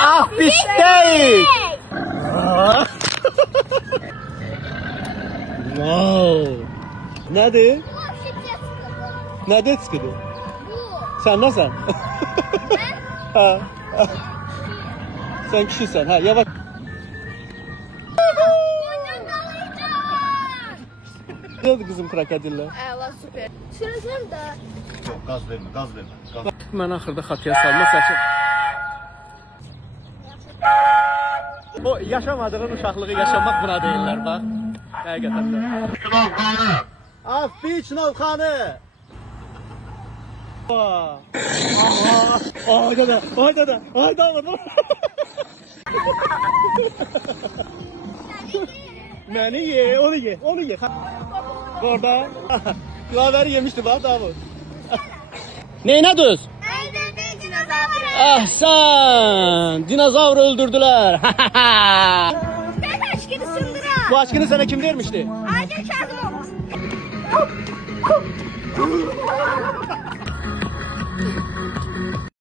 Ah, biftek. Wow. Nədir? Nədir çıxdı? Sən nəsən? Ha. Sən kişisən, ha, yavaş. Nədir qızım krokodillər? Əla, süper. Sürəsəm də. Yok, gaz verme, gaz verme. Gaz. Mən axırda xatıya salma çəkim. O yaşamadığın uşaqlığı yaşamaq buna deyirlər, bax. Həqiqətən də. Kinovxanı. Afiç Novxanı. Ay dada, ay dada, ay dada. Məni ye, onu ye, onu ye. Orada. Gülaveri yemişti bak Davut. Neyine düz? Öldürdü dinozavru. Ahsan! Dinozavru öldürdüler. Ben aşkını sındıra. Bu aşkını sana kim vermişti? Aydın Kazımov.